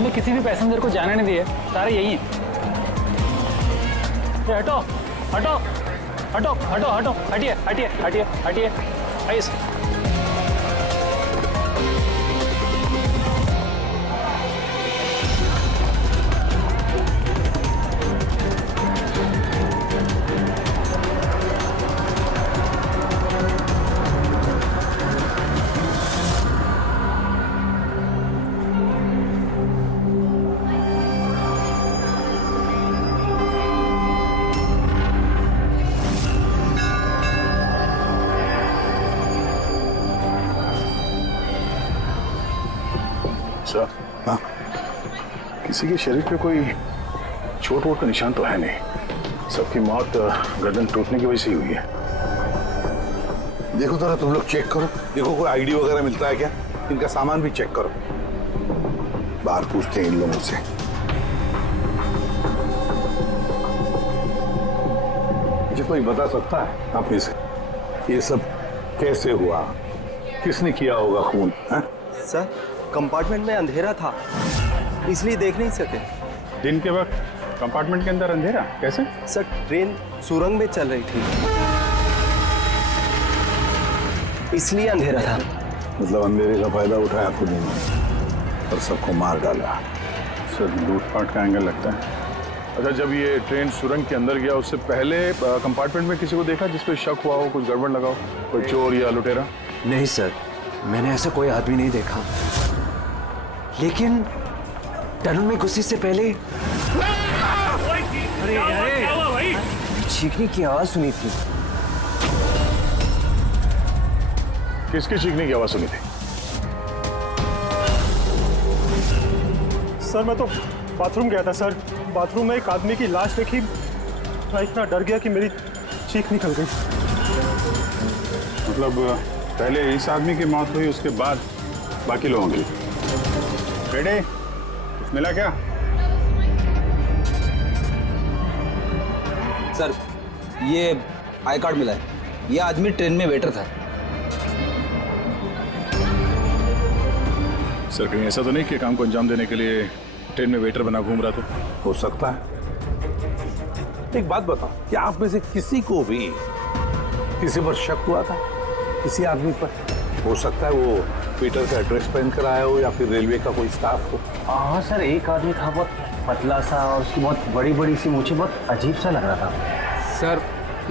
हमने किसी भी पैसेंजर को जाने नहीं दिए, सारे यही हैं। ये हटो हटो हटो हटो हटो, हटिए हटिए हटिए हटिए, आइए। सर, हाँ, किसी के शरीर पे कोई चोट वोट का निशान तो है नहीं। सबकी मौत गर्दन टूटने की वजह से ही हुई है। देखो जरा तुम लोग चेक करो, देखो कोई आईडी वगैरह मिलता है क्या। इनका सामान भी चेक करो। बाहर पूछते हैं इन लोगों से। मुझे कोई बता सकता है आप में से ये सब कैसे हुआ, किसने किया होगा खून? है सर, कंपार्टमेंट में अंधेरा था, इसलिए देख नहीं सके। दिन के वक्त कंपार्टमेंट के अंदर अंधेरा कैसे? सर, ट्रेन सुरंग में चल रही थी, इसलिए अंधेरा था। मतलब अंधेरे का फायदा उठाया खुद ने और सबको मार डाला। सर, लूटपाट का एंगल लगता है। अच्छा, जब ये ट्रेन सुरंग के अंदर गया उससे पहले कंपार्टमेंट में किसी को देखा जिसपे शक हुआ हो, कुछ गड़बड़ लगा हो, कोई चोर या लुटेरा? नहीं सर, मैंने ऐसा कोई आदमी नहीं देखा, लेकिन टनल में घुसने से पहले चीखने की आवाज सुनी थी। किसके चीखने की आवाज सुनी थी? सर, मैं तो बाथरूम गया था सर। बाथरूम में एक आदमी की लाश देखी, मैं इतना डर गया कि मेरी चीख निकल गई। मतलब पहले इस आदमी की मौत हुई, उसके बाद बाकी लोगों की। बेटे, कुछ मिला क्या? सर, ये आई कार्ड मिला है। ये आदमी ट्रेन में वेटर था। सर, कहीं ऐसा तो नहीं कि काम को अंजाम देने के लिए ट्रेन में वेटर बना घूम रहा था? हो सकता है। एक बात बताओ, क्या आप में से किसी को भी किसी पर शक हुआ था, किसी आदमी पर? हो सकता है वो पीटर का एड्रेस पहन कर आया हो या फिर रेलवे का कोई स्टाफ हो। हाँ सर, एक आदमी था बहुत पतला सा और उसकी बहुत बड़ी बड़ी सी मूछें, बहुत अजीब सा लग रहा था। सर,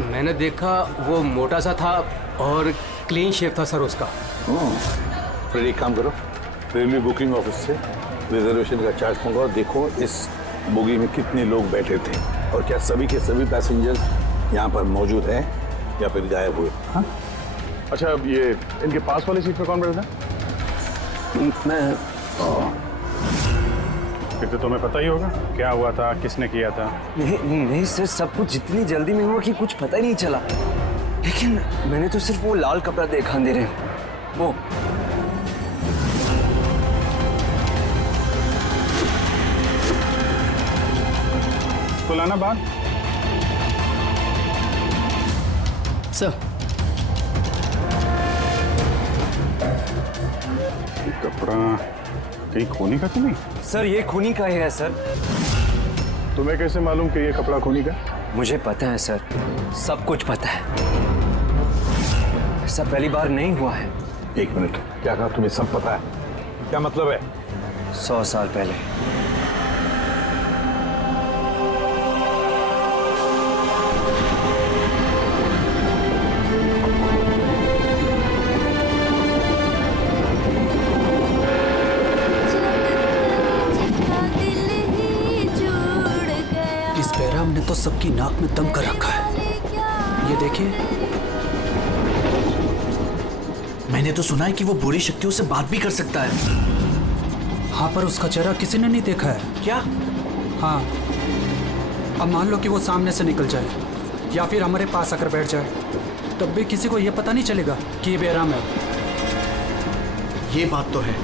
मैंने देखा वो मोटा सा था और क्लीन शेव था सर उसका। फिर एक काम करो, रेलवे बुकिंग ऑफिस से रिजर्वेशन का चार्ज मंगाओ, देखो इस बोगी में कितने लोग बैठे थे और क्या सभी के सभी पैसेंजर्स यहाँ पर मौजूद हैं या फिर गायब हुए। हाँ? अच्छा, ये इनके पास वाली सीट पे कौन बैठा था? मैं फिर तो तुम्हें पता ही होगा क्या हुआ था, किसने किया था। नहीं सर, सब कुछ जितनी जल्दी में हुआ कि कुछ पता ही नहीं चला। लेकिन मैंने तो सिर्फ वो लाल कपड़ा देखा अंधेरे में, वो। तो लाना बात। सर, कपड़ा कहीं खूनी का तो नहीं? सर, ये खूनी का ही है सर। तुम्हें कैसे मालूम कि ये कपड़ा खूनी का? मुझे पता है सर, सब कुछ पता है। ऐसा पहली बार नहीं हुआ है। एक मिनट, क्या कहा? तुम्हें सब पता है? क्या मतलब है? 100 साल पहले ने तो सबकी नाक में दम कर रखा है। ये देखिए, मैंने तो सुना है कि वो बुरी शक्तियों से बात भी कर सकता है। हाँ, पर उसका चेहरा किसी ने नहीं देखा है। क्या? हाँ, अब मान लो कि वो सामने से निकल जाए या फिर हमारे पास आकर बैठ जाए, तब भी किसी को ये पता नहीं चलेगा कि ये बेराम है। ये बात तो है।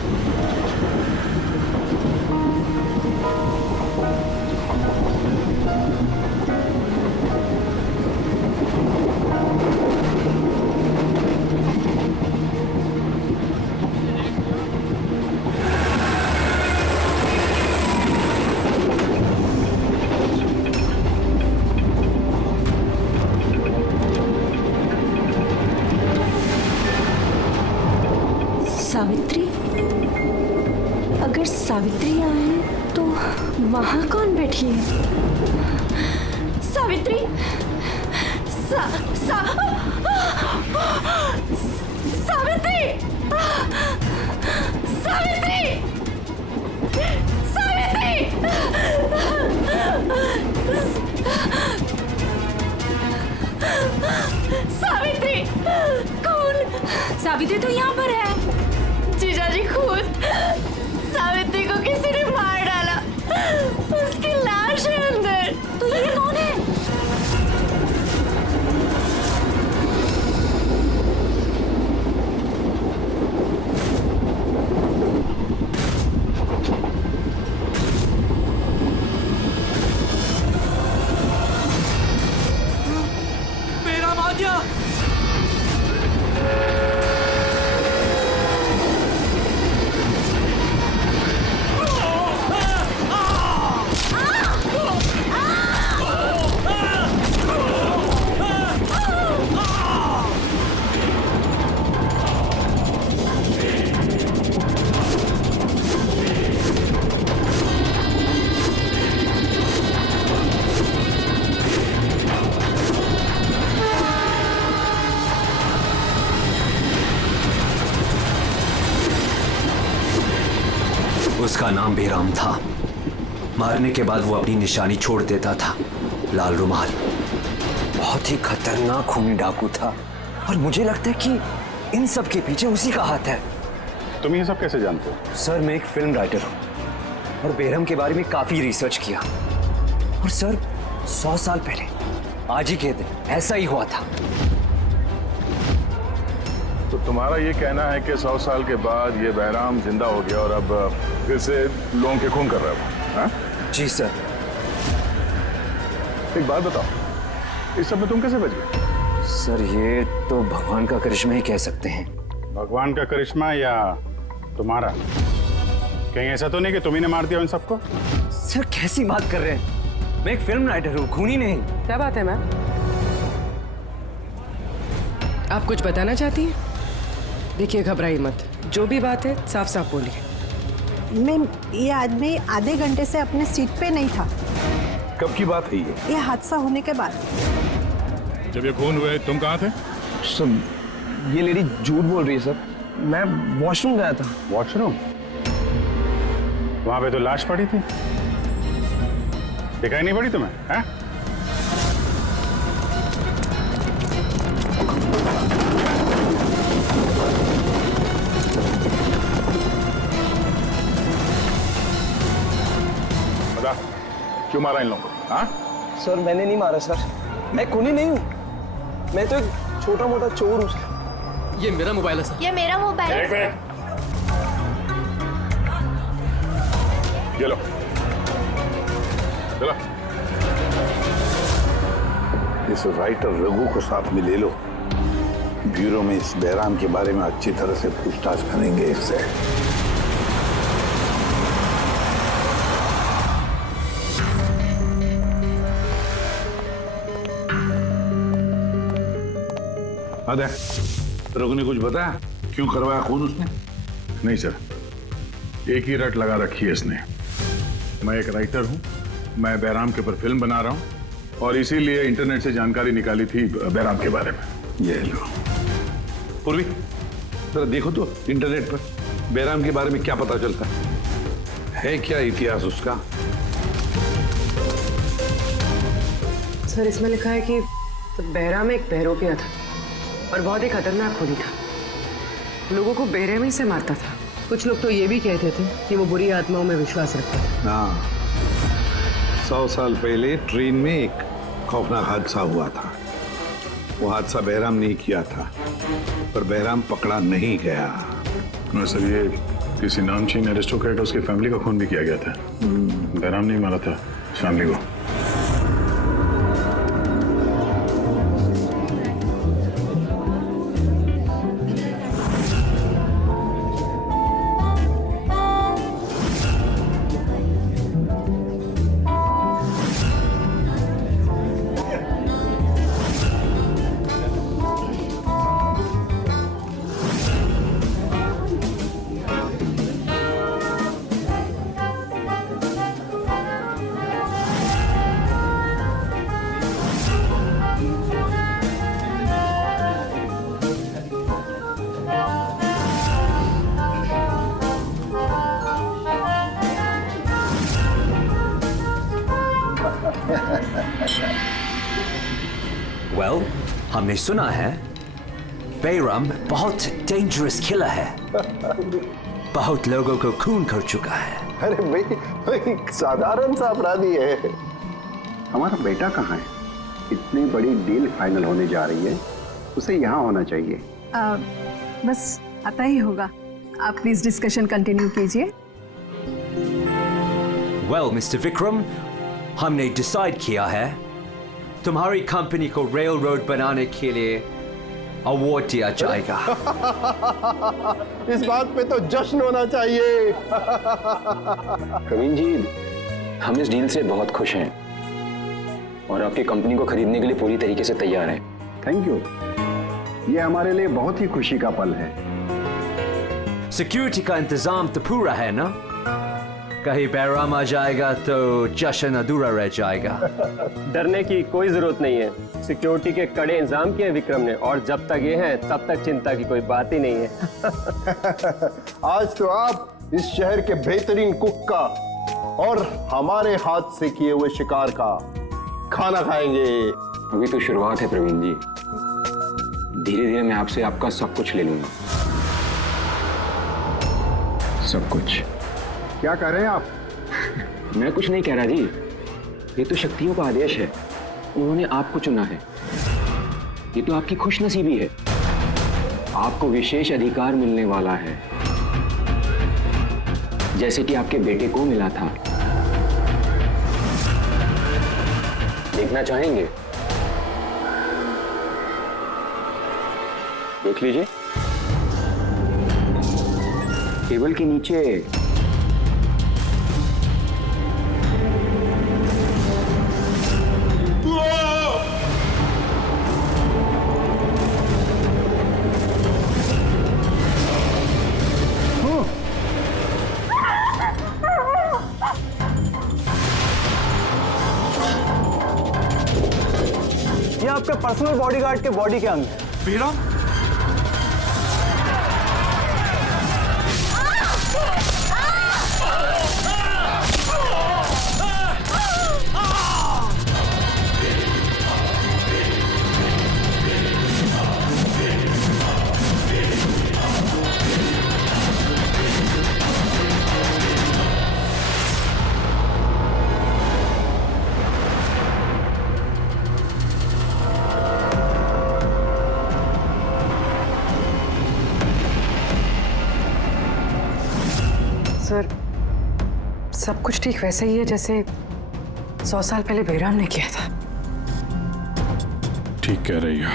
सावित्री यहाँ है तो वहाँ कौन बैठी है? सावित्री, सावित्री, सावित्री, सावित्री, सावित्री, कौन? सावित्री तो यहाँ पर है। जीजाजी खुद सावित्री को किसी ने मार डाला, उसकी लाश है अंदर। तो ये कौन है? मेरा माध्या। उसका नाम बेराम था। मारने के बाद वो अपनी निशानी छोड़ देता था, लाल रुमाल। बहुत ही खतरनाक खूनी डाकू था और मुझे लगता है कि इन सब के पीछे उसी का हाथ है। तुम ये सब कैसे जानते हो? सर, मैं एक फिल्म राइटर हूँ और बेरहम के बारे में काफी रिसर्च किया। और सर, 100 साल पहले आज ही के दिन ऐसा ही हुआ था। तो तुम्हारा ये कहना है कि 100 साल के बाद ये बहराम जिंदा हो गया और अब फिर से लोगों के खून कर रहा है वो? जी सर। एक बात बताओ, इस सब में तुम कैसे बच गए? सर, ये तो भगवान का करिश्मा ही कह सकते हैं। भगवान का करिश्मा या तुम्हारा? कहीं ऐसा तो नहीं कि तुम ही ने मार दिया उन सबको? सर, कैसी बात कर रहे हैं? मैं एक फिल्म राइटर हूँ, खूनी नहीं। क्या बात है मैम? आप कुछ बताना चाहती हैं? देखिए, घबराइए मत, जो भी बात है साफ साफ बोलिए। मैम, ये आदमी आधे घंटे से अपने सीट पे नहीं था। कब की बात है ये हादसा होने के बाद। जब ये खून हुए तुम कहाँ थे? सर, ये लेडी झूठ बोल रही है सर। मैं वॉशरूम गया था। वॉशरूम? वहां पे तो लाश पड़ी थी, दिखाई नहीं पड़ी तुम्हें? हैं? बता, क्यों मारा इन लोगों को? हाँ? सर, मैंने नहीं मारा सर। मैं खूनी नहीं हूँ, मैं तो एक छोटा मोटा चोर हूँ सर। ये मेरा मोबाइल है सर। ये मेरा मोबाइल है। एक मिनट, ये लो, चलो। इस राइटर रघु को साथ में ले लो। ब्यूरो में इस बहराम के बारे में अच्छी तरह से पूछताछ करेंगे इससे। अरे रघु ने कुछ बताया क्यों करवाया खून उसने? नहीं सर, एक ही रट लगा रखी है इसने। मैं एक राइटर हूँ, मैं बहराम के ऊपर फिल्म बना रहा हूँ और इसीलिए इंटरनेट से जानकारी निकाली थी बहराम के बारे में। ये लो पूर्वी, जरा देखो तो इंटरनेट पर बहराम के बारे में क्या पता चलता है क्या इतिहास उसका? सर, इसमें लिखा है कि बहराम एक बहरोपिया था और बहुत ही खतरनाक खूनी था। लोगों को बेरहमी से मारता था। कुछ लोग तो ये भी कहते थे कि वो बुरी आत्माओं में विश्वास रखता था। हाँ, 100 साल पहले ट्रेन में एक खौफनाक हादसा हुआ था। वो हादसा बहराम ने किया था, पर बहराम पकड़ा नहीं गया। सर, ये किसी नामचीन एरिस्टोक्रेट, उसकी फैमिली का खून भी किया गया था। बहराम नहीं मारा था फैमिली को। वेल, हमने सुना है बेराम बहुत डेंजरस किलर है। बहुत लोगों को खून कर चुका है। अरे भाई साधारण सा अपराधी है। हमारा बेटा कहाँ है? इतनी बड़ी डील फाइनल होने जा रही है, उसे यहाँ होना चाहिए। बस आता ही होगा। आप प्लीज डिस्कशन कंटिन्यू कीजिए। वेल मिस्टर विक्रम, हमने डिसाइड किया है तुम्हारी कंपनी को रेल रोड बनाने के लिए अवार्ड दिया जाएगा। इस बात पे तो जश्न होना चाहिए। प्रवीण जी, हम इस डील से बहुत खुश हैं और आपकी कंपनी को खरीदने के लिए पूरी तरीके से तैयार हैं। Thank you. ये हमारे लिए बहुत ही खुशी का पल है। सिक्योरिटी का इंतजाम तो पूरा है ना? कहीं बैराम आ जाएगा तो जश्न अधूरा रह जाएगा। डरने की कोई जरूरत नहीं है। सिक्योरिटी के कड़े इंतजाम किए विक्रम ने, और जब तक ये हैं तब तक चिंता की कोई बात ही नहीं है। आज तो आप इस शहर के बेहतरीन कुक का और हमारे हाथ से किए हुए शिकार का खाना खाएंगे। अभी तो शुरुआत है प्रवीण जी, धीरे धीरे मैं आपसे आपका सब कुछ ले लूंगा। सब कुछ। क्या कह रहे हैं आप? मैं कुछ नहीं कह रहा जी, ये तो शक्तियों का आदेश है। उन्होंने आपको चुना है। ये तो आपकी खुशनसीबी है। आपको विशेष अधिकार मिलने वाला है, जैसे कि आपके बेटे को मिला था। देखना चाहेंगे? देख लीजिए, टेबल के नीचे ये आपके पर्सनल बॉडीगार्ड के बॉडी के अंग है। बेराम? सर, सब कुछ ठीक वैसे ही है जैसे 100 साल पहले बेराम ने किया था। ठीक कह रही हो।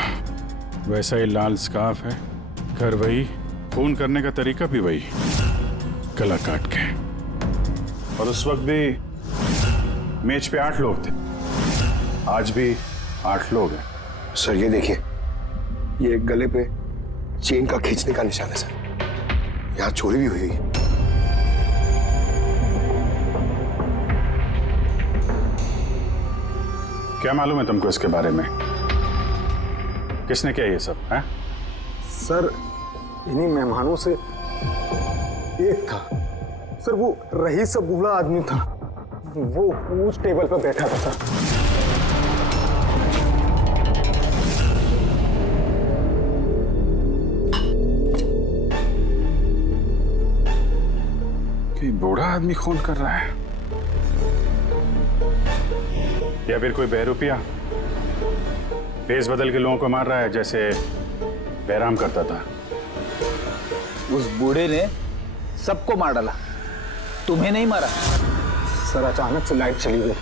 वैसा ही लाल स्कार्फ है, घर वही, खून करने का तरीका भी वही, गला काट के। और उस वक्त भी मेज पे 8 लोग थे, आज भी 8 लोग हैं। सर ये देखिए, ये गले पे चेन का खींचने का निशान है सर। यहाँ चोरी भी हुई है। क्या मालूम है तुमको इसके बारे में? किसने किया ये सब है? सर इन्हीं मेहमानों से एक था सर, वो रईस सा बूढ़ा आदमी था, वो उस टेबल पर बैठा था सर। कि बूढ़ा आदमी खून कर रहा है या फिर कोई बहरूपिया भेस बदल के लोगों को मार रहा है जैसे बैराम करता था। उस बूढ़े ने सबको मार डाला, तुम्हें नहीं मारा। सर अचानक से लाइट चली गई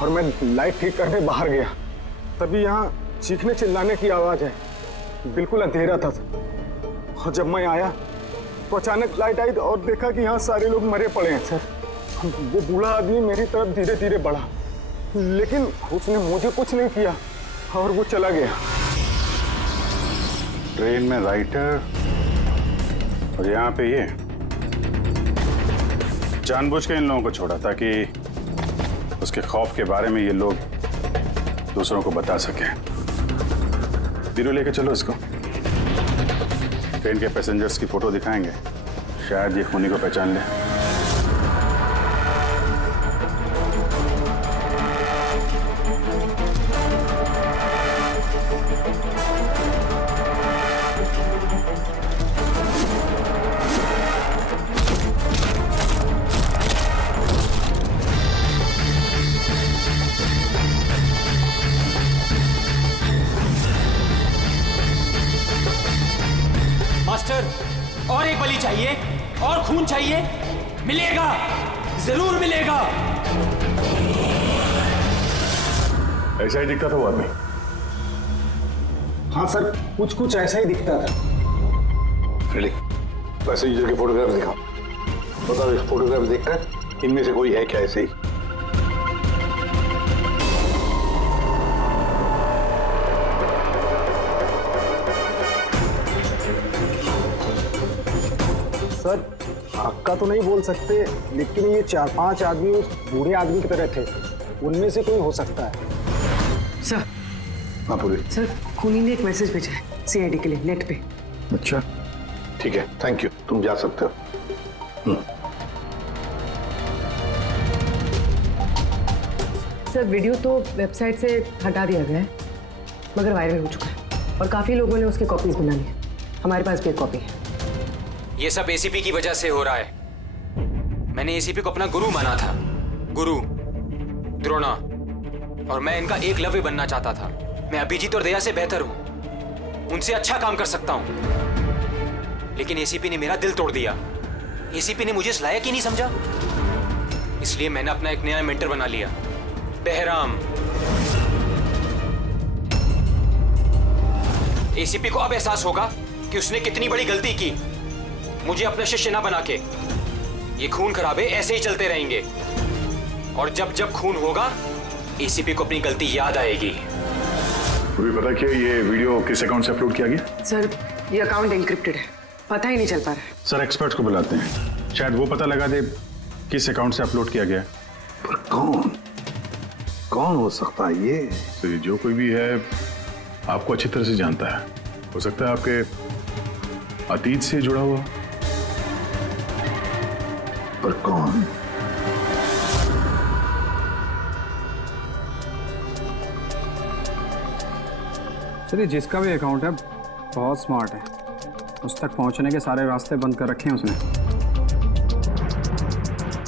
और मैं लाइट ठीक करने बाहर गया, तभी यहाँ चीखने चिल्लाने की आवाज है। बिल्कुल अंधेरा था सर। और जब मैं आया तो अचानक लाइट आई और देखा कि यहाँ सारे लोग मरे पड़े हैं सर। वो बूढ़ा आदमी मेरी तरफ धीरे धीरे बढ़ा, लेकिन उसने मुझे कुछ नहीं किया और वो चला गया। ट्रेन में राइटर और यहाँ पे ये जानबूझ के इन लोगों को छोड़ा ताकि उसके खौफ के बारे में ये लोग दूसरों को बता सके। बीरू लेके चलो इसको, ट्रेन के पैसेंजर्स की फोटो दिखाएंगे, शायद ये खूनी को पहचान ले। चाहिए और खून चाहिए, मिलेगा, जरूर मिलेगा। ऐसा ही दिखता था वो आदमी। हाँ सर, कुछ कुछ ऐसा ही दिखता था। फ्रेडी, पैसेंजर के फोटोग्राफ दिखाओ। बताओ, इस फोटोग्राफ देखकर इनमें से कोई है क्या ऐसे ही? सर, हक्का तो नहीं बोल सकते, लेकिन ये 4-5 आदमी उस बूढ़े आदमी की तरह थे। उनमें से कोई हो सकता है। सर। हाँ पूरी। सर, खूनी ने एक मैसेज भेजा है सीआईडी के लिए नेट पे। अच्छा, ठीक है, थैंक यू, तुम जा सकते हो। सर, वीडियो तो वेबसाइट से हटा दिया गया है, मगर वायरल हो चुका है और काफी लोगों ने उसकी कॉपीज बना ली है। हमारे पास भी एक कॉपी है। ये सब एसीपी की वजह से हो रहा है। मैंने एसीपी को अपना गुरु माना था, गुरु द्रोणा, और मैं इनका एकलव्य बनना चाहता था। मैं अभिजीत और दया से बेहतर हूं, उनसे अच्छा काम कर सकता हूं, लेकिन एसीपी ने मेरा दिल तोड़ दिया। एसीपी ने मुझे इस लायक ही नहीं समझा, इसलिए मैंने अपना एक नया मेंटर बना लिया, बहराम। एसीपी को अब एहसास होगा कि उसने कितनी बड़ी गलती की, मुझे अपना शिष्य ना बना के। ये खून खराबे ऐसे ही चलते रहेंगे, और जब जब खून होगा एसीपी को अपनी गलती याद आएगी। तुम्हें पता क्या ये वीडियो किस अकाउंट से अपलोड किया गया? सर, ये अकाउंट एन्क्रिप्टेड है, पता ही नहीं चल पा रहा है। सर, एक्सपर्ट्स को बुलाते हैं, शायद वो पता लगा दे किस अकाउंट से अपलोड किया गया। पर कौन हो सकता है ये? तो ये जो कोई भी है आपको अच्छी तरह से जानता है। हो सकता है आपके अतीत से जुड़ा हुआ। पर कौन? चलिए, जिसका भी अकाउंट है बहुत स्मार्ट है। उस तक पहुंचने के सारे रास्ते बंद कर रखे हैं उसने।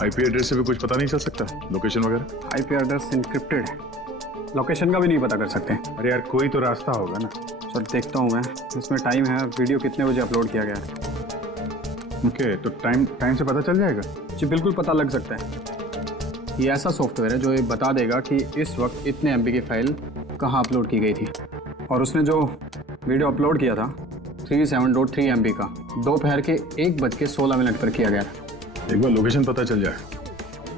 आईपी एड्रेस से भी कुछ पता नहीं चल सकता, लोकेशन वगैरह? आईपी एड्रेस इनक्रिप्टेड है, लोकेशन का भी नहीं पता कर सकते। अरे यार, कोई तो रास्ता होगा ना। सर, देखता हूँ मैं, इसमें टाइम है, वीडियो कितने बजे अपलोड किया गया है। ओके, तो टाइम से पता चल जाएगा? जी बिल्कुल पता लग सकता है। ये ऐसा सॉफ्टवेयर है जो ये बता देगा कि इस वक्त इतने एमबी की फाइल कहाँ अपलोड की गई थी। और उसने जो वीडियो अपलोड किया था 37.3 MB का, दोपहर के 1:16 पर किया गया था। एक बार लोकेशन पता चल जाए,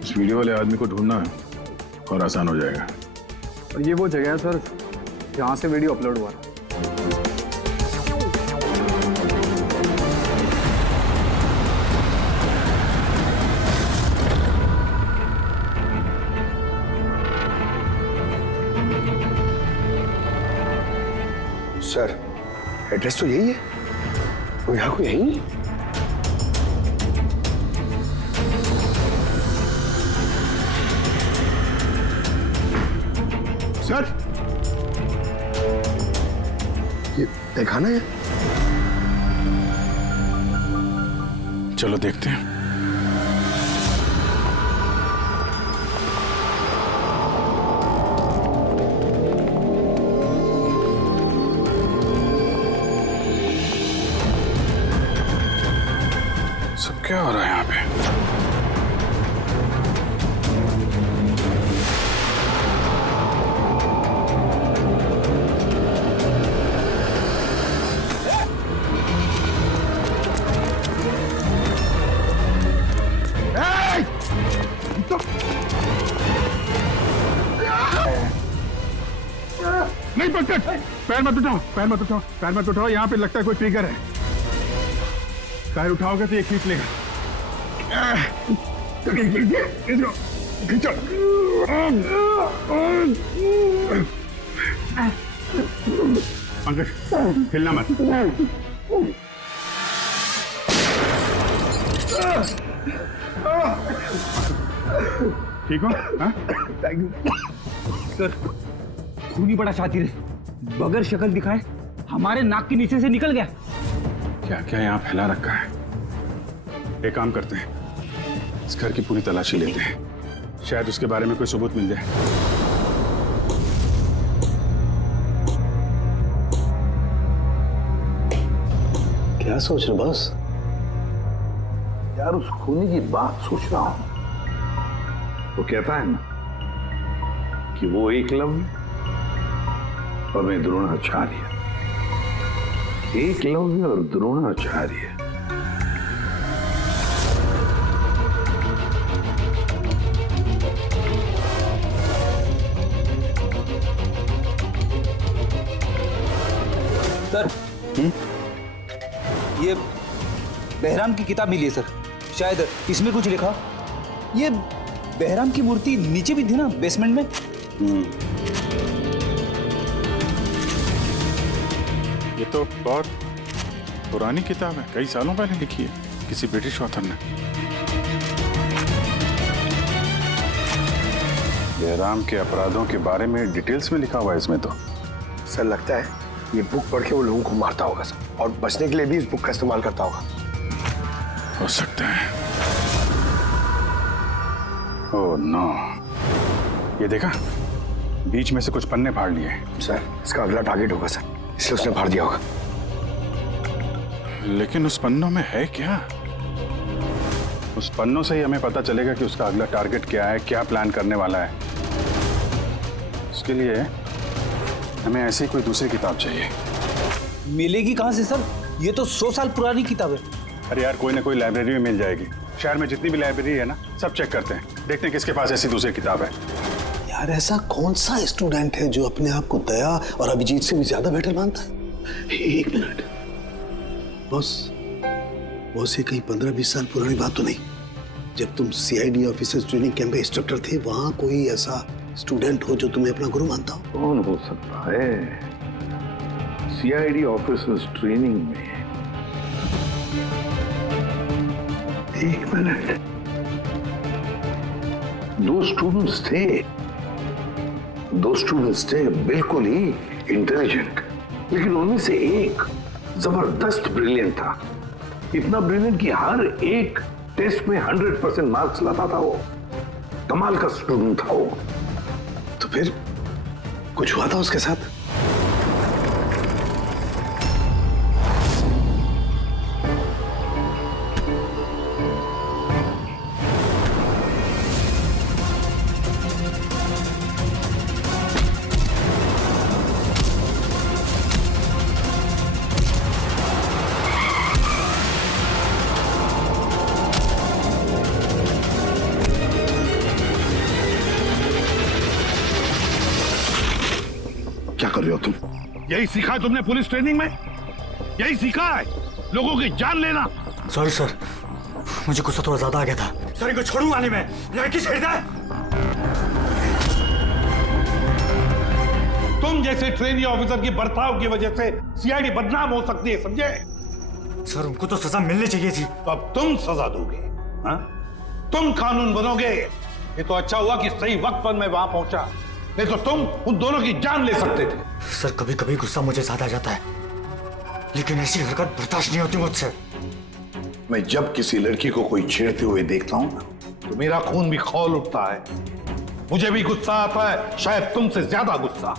इस वीडियो वाले आदमी को ढूंढना और आसान हो जाएगा। और ये वो जगह है सर जहाँ से वीडियो अपलोड हुआ था। सर, एड्रेस तो यही है, वो यहाँ को यही नहीं। सर, ये दिखाना है। चलो देखते हैं। सब क्या हो रहा है यहाँ पे? नहीं पकड़, पैर मत उठाओ, पैर मत उठाओ, पैर मत उठाओ। यहाँ पे लगता है कोई ट्रिगर है। पैर उठाओगे तो ये खींच लेगा। खींचो। पंकज, हिलना मत। ठीक हो? Thank you sir. खूनी बड़ा शातिर है, बगैर शक्ल दिखाए हमारे नाक के नीचे से निकल गया। क्या क्या यहाँ फैला रखा है? एक काम करते हैं, इस घर की पूरी तलाशी लेते हैं, शायद उसके बारे में कोई सबूत मिल जाए। क्या सोच रहे बॉस? यार उस खूनी की बात सोच रहा हूं। वो कहता है ना कि वो एकलव्य और मैं द्रोणाचार्य। एकलव्य और द्रोणाचार्य। सर ये बहराम की किताब मिली है सर, शायद इसमें कुछ लिखा। ये बहराम की मूर्ति नीचे भी थी ना बेसमेंट में। ये तो बहुत पुरानी किताब है, कई सालों पहले लिखी है किसी ब्रिटिश ऑथर ने। बहराम के अपराधों के बारे में डिटेल्स में लिखा हुआ है इसमें तो। सर लगता है ये बुक पढ़ के वो लोगों को मारता होगा सर, और बचने के लिए भी इस बुक का इस्तेमाल करता होगा। हो सकता है। ओह नो, ये देखा बीच में से कुछ पन्ने फाड़ लिए। सर इसका अगला टारगेट होगा सर, इसलिए उसने फाड़ दिया होगा। लेकिन उस पन्नों में है क्या? उस पन्नों से ही हमें पता चलेगा कि उसका अगला टारगेट क्या है, क्या प्लान करने वाला है। उसके लिए हमें ऐसी कोई दूसरी किताब चाहिए। मिलेगी कहाँ से सर? ये तो 100 साल पुरानी किताब है। अरे यार कोई ना कोई लाइब्रेरी में मिल जाएगी। शहर में जितनी भी लाइब्रेरी है ना, सब चेक करते हैं, देखते हैं किसके पास ऐसी दूसरी किताब है। यार ऐसा कौन सा स्टूडेंट है जो अपने आप को दया और अभिजीत से भी ज्यादा बेटर मानता है? एक मिनट बॉस, ये कहीं 15-20 साल पुरानी बात तो नहीं? जब तुम सीआईडी ऑफिसर्स ट्रेनिंग कैंप में इंस्ट्रक्टर थे, वहां कोई ऐसा स्टूडेंट हो जो तुम्हें अपना गुरु मानता हो? कौन हो सकता है? सीआईडी ऑफिसर्स ट्रेनिंग में एक मिनट, 2 स्टूडेंट्स थे बिल्कुल ही इंटेलिजेंट, लेकिन उनमें से एक जबरदस्त ब्रिलियंट था। इतना ब्रिलियंट कि हर एक टेस्ट में 100% मार्क्स लाता था। वो कमाल का स्टूडेंट था वो। तो फिर कुछ हुआ था उसके साथ? क्या कर रहे हो तुम? यही सीखा है तुमने पुलिस ट्रेनिंग में? यही सीखा है लोगों की जान लेना? सॉरी सर, मुझे गुस्सा थोड़ा ज्यादा आ गया था। सर इनको छोड़ूंगा नहीं मैं, लड़की छेड़ दे। तुम जैसे ट्रेनी ऑफिसर की बर्ताव की वजह से सीआईडी बदनाम हो सकती है, समझे? सर उनको तो सजा मिलनी चाहिए थी। तो अब तुम सजा दोगे? हाँ? तुम कानून बनोगे? ये तो अच्छा हुआ कि सही वक्त पर मैं वहां पहुंचा, नहीं तो तुम उन दोनों की जान ले सकते थे। सर कभी कभी गुस्सा मुझे ज्यादा आ जाता है, लेकिन ऐसी हरकत बर्दाश्त नहीं होती मुझसे। मैं जब किसी लड़की को कोई छेड़ते हुए देखता हूं तो मेरा खून भी खौल उठता है। मुझे भी गुस्सा आता है, शायद तुमसे ज्यादा गुस्सा।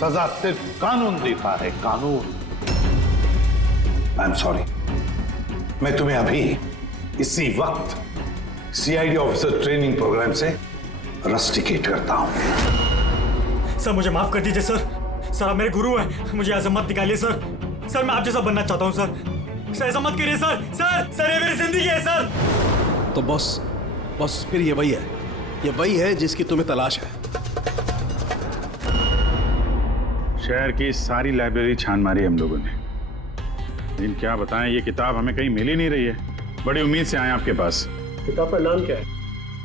सजा सिर्फ कानून देता है, कानून। आई एम सॉरी, मैं तुम्हें अभी इसी वक्त सीआईडी ऑफिसर ट्रेनिंग प्रोग्राम से रस्टिकेट करता हूं। सर मुझे माफ कर दीजिए सर। सर आप मेरे गुरु हैं, मुझे ऐसा मत निकालिए सर। सर मैं आप जैसा बनना चाहता हूं सर। सर ऐसा मत करिए सर। सर ये मेरी जिंदगी है सर। तो बॉस फिर ये वही है जिसकी तुम्हें तलाश है। शहर की सारी लाइब्रेरी छान मारी हम लोगों ने, लेकिन क्या बताएं, ये किताब हमें कहीं मिल ही नहीं रही है। बड़ी उम्मीद से आए आपके पास। किताब का नाम क्या है?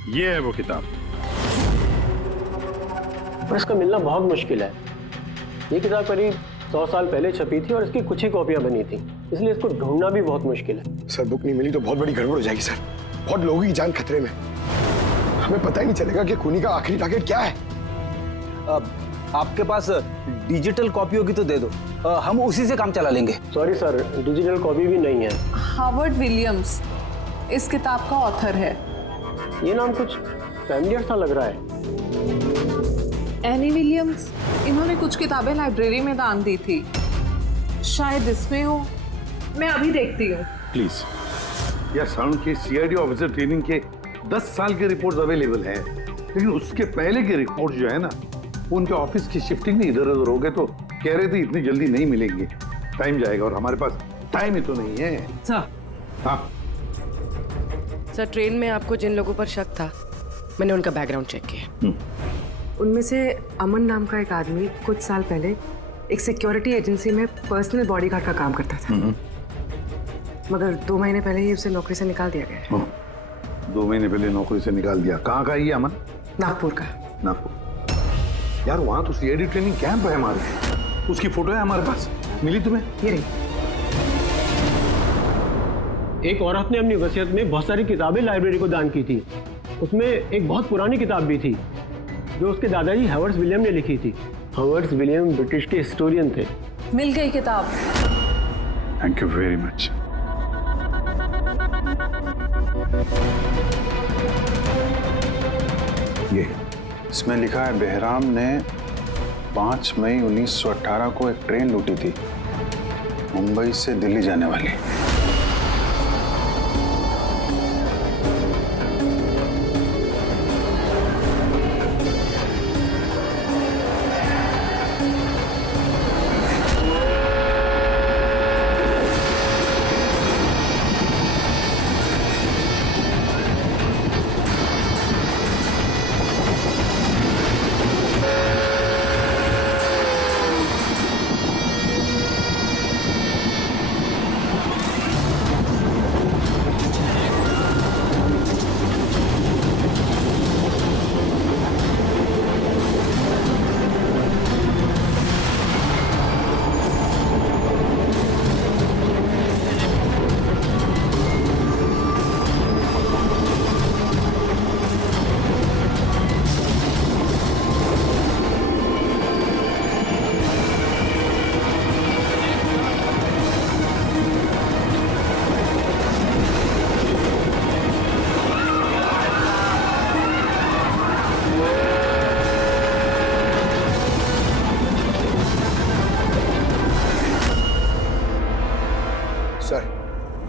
ये है वो किताब। पर इसका मिलना बहुत मुश्किल है। ये किताब करीब 100 साल पहले छपी थी और इसकी कुछ ही कॉपियां बनी थी, इसलिए इसको ढूंढना भी बहुत मुश्किल है। सर बुक नहीं मिली तो बहुत बड़ी गड़बड़ हो जाएगी सर। बहुत लोगों की जान खतरे में, हमें पता ही नहीं चलेगा कि खूनी का आखिरी टारगेट क्या है। आपके पास डिजिटल कॉपी होगी तो दे दो, हम उसी से काम चला लेंगे। सॉरी सर, डिजिटल कॉपी भी नहीं है। हार्वर्ड विलियम्स इस किताब का ऑथर है। ये नाम कुछ फैमिलियर सा लग रहा है। एनी विलियम्स, इन्होंने कुछ किताबें लाइब्रेरी में दान दी थी, शायद इसमें हो। मैं अभी देखती हूँ। प्लीज। या साउंड के सीआईडी ऑफिसर ट्रेनिंग के 10 साल के रिपोर्ट्स अवेलेबल हैं, लेकिन उसके पहले के रिपोर्ट जो है ना, वो उनके ऑफिस की शिफ्टिंग में इधर उधर हो गए, तो कह रहे थे इतनी जल्दी नहीं मिलेंगे, टाइम जाएगा, और हमारे पास टाइम ही तो नहीं है। सर। हाँ सर, ट्रेन में आपको जिन लोगों पर शक था, मैंने उनका बैकग्राउंड चेक किया। उनमें से अमन नाम का एक आदमी कुछ साल पहले एक सिक्योरिटी एजेंसी में पर्सनल बॉडीगार्ड का काम करता था, मगर 2 महीने पहले ही उसे नौकरी से निकाल दिया गया। 2 महीने पहले नौकरी से निकाल दिया। कहाँ का है ये अमन? नागपुर का। नागपुर। यार वहाँ तो सीआईडी ट्रेनिंग कैंप है हमारे, उसकी फोटो है हमारे पास, मिली तुम्हें? ये रही। एक औरत ने अपनी वसीयत में बहुत सारी किताबें लाइब्रेरी को दान की थी। उसमें एक बहुत पुरानी किताब भी थी जो उसके दादाजी हॉवर्ड विलियम ने लिखी थी। हॉवर्ड विलियम ब्रिटिश के हिस्टोरियन थे। मिल गई किताब। Thank you very much. ये इसमें लिखा है बेहराम ने 5 मई 1918 को एक ट्रेन लूटी थी, मुंबई से दिल्ली जाने वाली।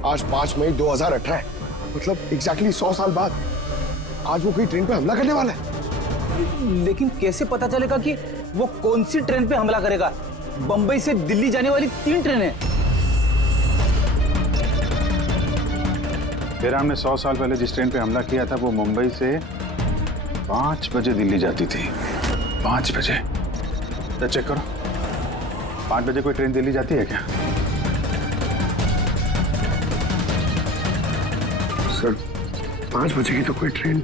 आज 5 मई 2018 है, मतलब एग्जैक्टली 100 साल बाद आज वो कोई ट्रेन पे हमला करने वाला है। लेकिन कैसे पता चलेगा कि वो कौन सी ट्रेन पे हमला करेगा? बंबई से दिल्ली जाने वाली 3 ट्रेनें। बेहराम ने 100 साल पहले जिस ट्रेन पे हमला किया था वो मुंबई से 5 बजे दिल्ली जाती थी। 5 बजे? तो चेक करो, 5 बजे कोई ट्रेन दिल्ली जाती है क्या? सर 5 बजे की तो कोई ट्रेन,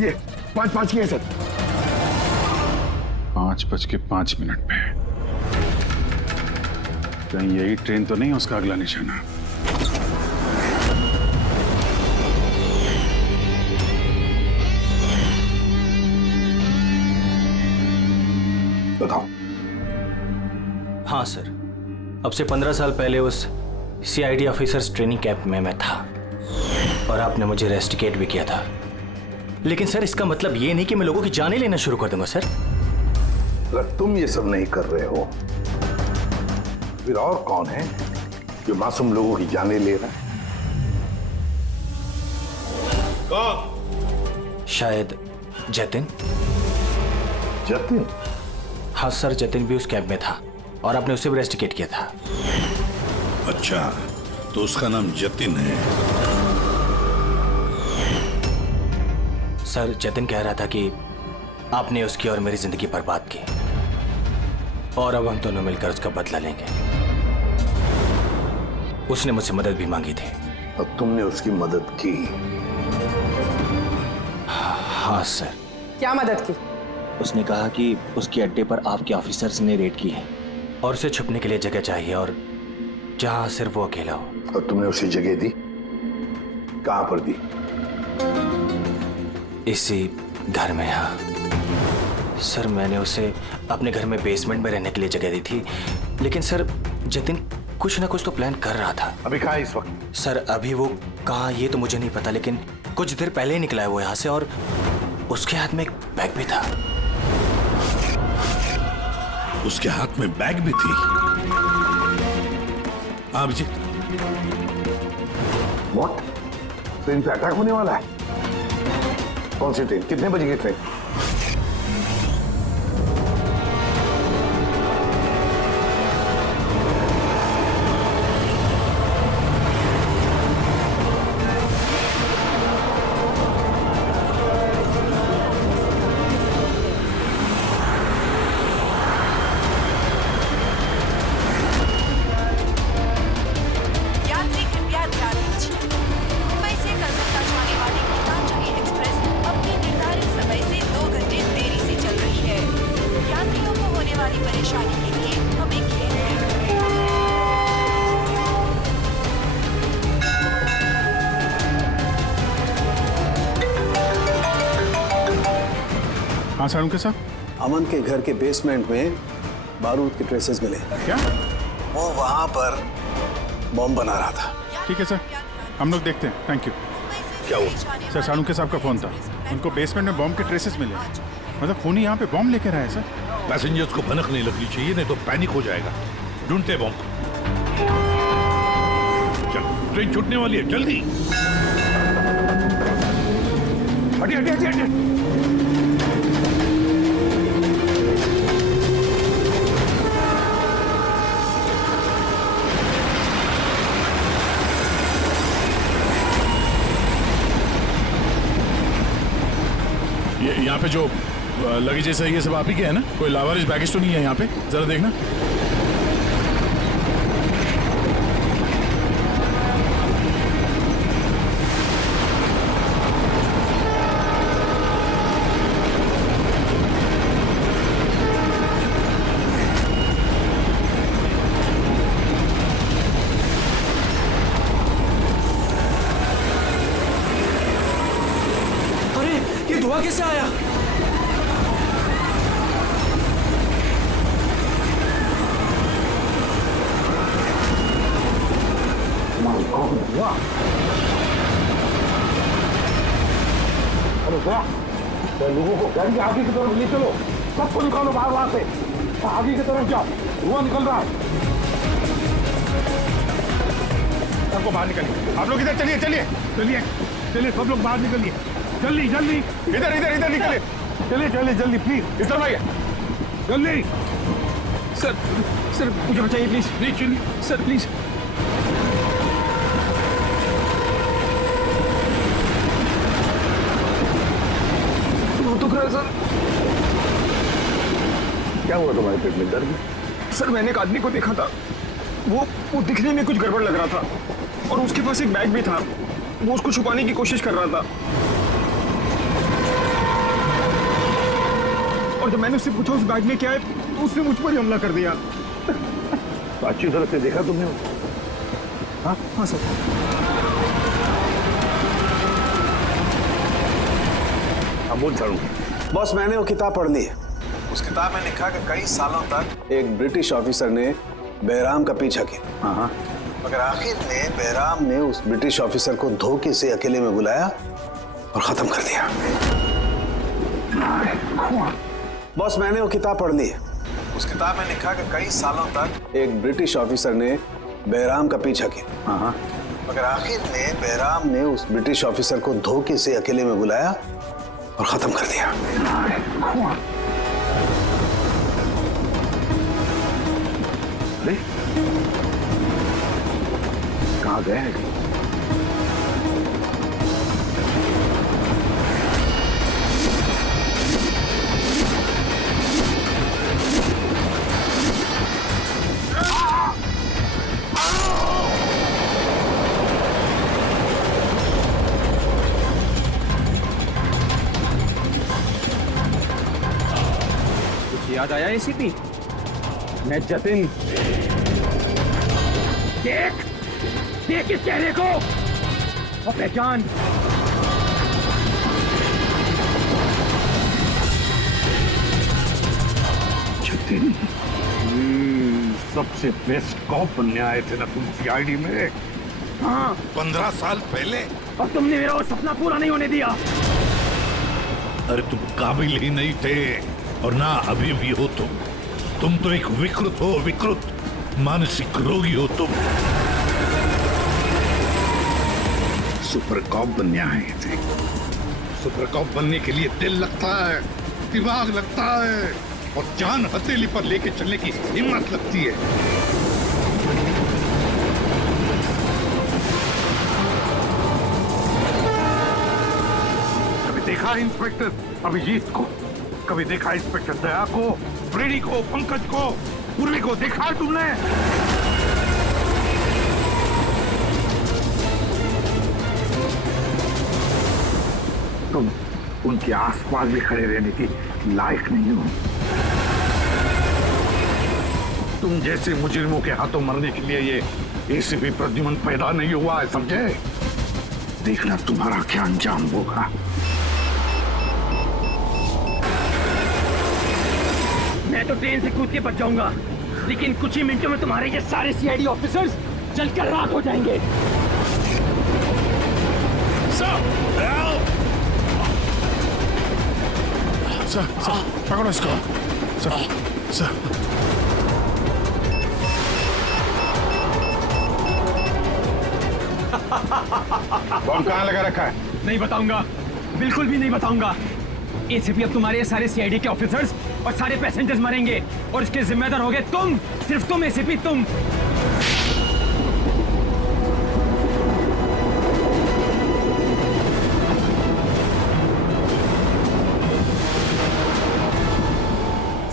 ये 5:05 की है सर। 5:05 पे कहीं यही ट्रेन तो नहीं उसका अगला निशाना? बताओ। हाँ सर, अब से 15 साल पहले उस सीआईडी ऑफिसर्स ट्रेनिंग कैंप में मैं था और आपने मुझे रेस्टिकेट भी किया था। लेकिन सर इसका मतलब ये नहीं कि मैं लोगों की जानें लेना शुरू कर दूंगा सर। अगर तुम ये सब नहीं कर रहे हो फिर और कौन है जो मासूम लोगों की जानें ले रहा है? कौन? शायद जतिन। जतिन? हाँ सर, जतिन भी उस कैंप में था और आपने उसे भी रेस्टिकेट किया था। अच्छा, तो उसका नाम जतिन है। सर जतिन कह रहा था कि आपने उसकी और मेरी जिंदगी बर्बाद की और अब हम दोनों मिलकर उसका बदला लेंगे। उसने मुझसे मदद भी मांगी थी। अब तुमने उसकी मदद की? हाँ सर। क्या मदद की? उसने कहा कि उसके अड्डे पर आपके ऑफिसर्स ने रेड की है और उसे छुपने के लिए जगह चाहिए और जहां सिर्फ वो अकेला हो। और तुमने उसे जगह दी? कहां पर दी? इसी घर में। हाँ सर, मैंने उसे अपने घर में बेसमेंट में रहने के लिए जगह दी थी, लेकिन सर जतिन कुछ ना कुछ तो प्लान कर रहा था। अभी कहाँ है इस वक्त? सर अभी वो कहाँ ये तो मुझे नहीं पता, लेकिन कुछ देर पहले ही निकला है वो यहाँ से और उसके हाथ में एक बैग भी था। उसके हाथ में बैग भी थी? अभिजीत, व्हाट? ट्रेन पे अटैक होने वाला है? कौन सी ट्रेन? कितने बजे की ट्रेन? यात्री कृपया ध्यान दीजिए। मुंबई से कलकत्ता जाने वाली गीतांजलि एक्सप्रेस अपने निर्धारित समय से 2 घंटे देरी से चल रही है। यात्रियों को होने वाली परेशानी के लिए हमें खेद है। हाँ सारुण के साथ अमन के घर के बेसमेंट में बारूद के ट्रेसेस मिले। क्या? वो वहां पर बॉम्ब बना रहा था। ठीक है सर, हम लोग देखते हैं। Thank you. क्या हुआ? सर सारुण के साहब का फोन था, उनको बेसमेंट में बॉम्ब के ट्रेसेस मिले। मतलब खूनी यहाँ पे बॉम्ब लेकर आया सर। पैसेंजर्स को भनक नहीं लगनी चाहिए, नहीं तो पैनिक हो जाएगा। ढूंढते बॉम्ब को। चल, ट्रेन छूटने वाली है, जल्दी। हटिए हटिए हटिए हटिए। यहाँ पे जो लगेज जैसा ये सब आप ही के है ना? कोई लावारिस बैगेज तो नहीं है यहाँ पे? जरा देखना। अरे ये धुआं कैसे आया? अरे लोगों को गाड़ी के आगे की तरफ ले चलो, सबको निकालो बाहर वहां से। आगे की तरफ जाओ, धुआं निकल रहा है। सबको बाहर निकलिए। आप लोग इधर चलिए चलिए चलिए चलिए, सब लोग बाहर निकलिए। जल्दी जल्दी, इधर इधर इधर निकलिए। चलिए चलिए जल्दी, प्लीज। इस तरफ आइए जल्दी। सर सर मुझे बचाइए प्लीज। नहीं चलिए सर प्लीज। बहुत दुख रहा है सर। क्या हुआ तुम्हारे पेट में? दर्द? सर मैंने एक आदमी को देखा था, वो दिखने में कुछ गड़बड़ लग रहा था और उसके पास एक बैग भी था। वो उसको छुपाने की कोशिश कर रहा था और जब मैंने उससे पूछा उस बैग में क्या है तो उसने मुझ पर ही हमला कर दिया। तो अच्छी तरह से देखा तुमने? हाँ हाँ सर। बोल चालू। बॉस मैंने वो किताब पढ़ ली। उस किताब में लिखा कि कई सालों तक एक ब्रिटिश ऑफिसर ने बहराम का पीछा किया। हाँ। मगर आखिर में बहराम ने उस ब्रिटिश ऑफिसर को धोखे से अकेले में बुलाया और खत्म कर दिया। बॉस मैंने वो किताब पढ़ ली। उस किताब में लिखा कि कई सालों तक एक ब्रिटिश ऑफिसर ने बहराम का पीछा किया। हाँ। मगर आखिर में बहराम ने उस ब्रिटिश ऑफिसर को धोखे से अकेले में बुलाया और खत्म कर दिया। कहाँ गए हैं? कुछ याद आया एसीपी? मैं जतिन। देख देख इस चेहरे को और पहचान। जतिन, सबसे बेस्ट कॉप बनने आए थे ना तुम सीआईडी में? हाँ 15 साल पहले। और तुमने मेरा वो सपना पूरा नहीं होने दिया। अरे तुम काबिल ही नहीं थे और ना अभी भी हो तुम तो एक विकृत हो, विकृत मानसिक रोगी हो तुम। सुपर कॉप बनने आए थे। सुपर कॉप बनने के लिए दिल लगता है, दिमाग लगता है और जान हथेली पर लेके चलने की हिम्मत लगती है। कभी देखा इंस्पेक्टर अभिजीत को, कभी देखा इंस्पेक्टर दया को, फ्रेडी को, पंकज को, पूर्वी को देखा है तुमने? तुम उनके आसपास भी खड़े रहने की लायक नहीं हो। तुम जैसे मुजरिमों के हाथों मरने के लिए ये एसीपी प्रद्युमन पैदा नहीं हुआ है, समझे? देखना तुम्हारा क्या अंजाम होगा। मैं तो ट्रेन से कूद के बच जाऊंगा, लेकिन कुछ ही मिनटों में तुम्हारे ये सारे सीआईडी ऑफिसर्स जलकर राख हो जाएंगे। सर, पकड़ो इसको। सर। बम कहाँ लगा रखा है? नहीं बताऊंगा, बिल्कुल भी नहीं बताऊंगा। एसीपी अब तुम्हारे सारे सीआईडी के ऑफिसर्स और सारे पैसेंजर्स मरेंगे और इसके जिम्मेदार होगे तुम, सिर्फ तुम एसीपी, तुम।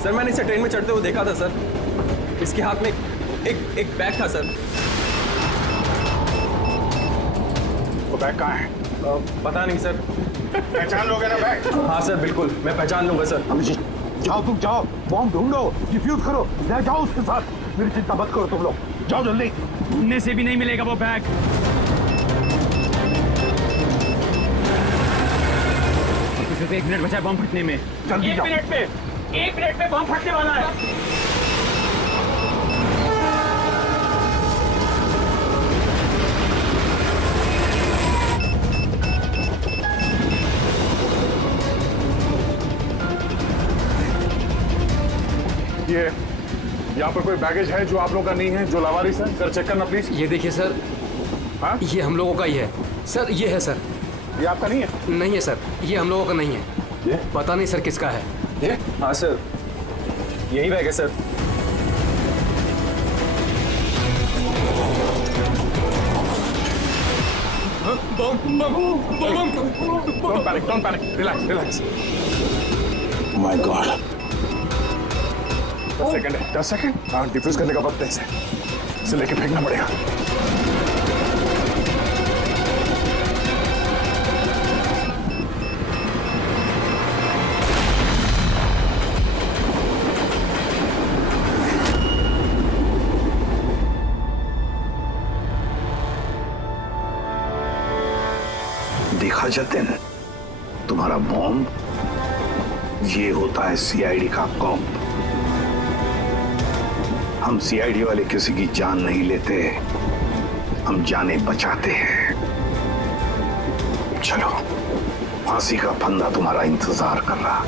सर मैंने इसे ट्रेन में चढ़ते हुए देखा था सर। इसके हाथ में एक बैग था सर। वो बैग कहाँ है? पता नहीं सर। पहचान लोगे ना बैग? हाँ सर बिल्कुल, मैं पहचान लूंगा सर। अभिजीत जाओ, तुम जाओ, बॉम्ब ढूंढो, डिफ्यूज करो, ले जाओ उसके साथ। मेरी चिंता मत करो तुम लोग, जाओ जल्दी। ढूंढने से भी नहीं मिलेगा वो बैग। सिर्फ 1 मिनट बचा है बम फटने में। जल्दी जाओ। 1 मिनट में बम फटने वाला है। ये यहाँ पर कोई बैगेज है जो आप लोगों का नहीं है, जो लावारिस है? सर चेक करना प्लीज। ये देखिए सर। हाँ? ये हम लोगों का ही है सर। ये है सर। ये आपका नहीं है? नहीं है सर, ये हम लोगों का नहीं है। ये? पता नहीं सर किसका है। ये? हाँ सर, यही बैग है sir. Don't panic. Relax. My God. 10 second है। 10 सेकंड? हाँ, डिफ्यूज करने का वक्त है इसे लेके फेंकना पड़ेगा। देखा जतिन, तुम्हारा बॉम्ब ये होता है सीआईडी का कॉप। हम सीआईडी वाले किसी की जान नहीं लेते, हम जाने बचाते हैं। चलो, फांसी का फंदा तुम्हारा इंतजार कर रहा।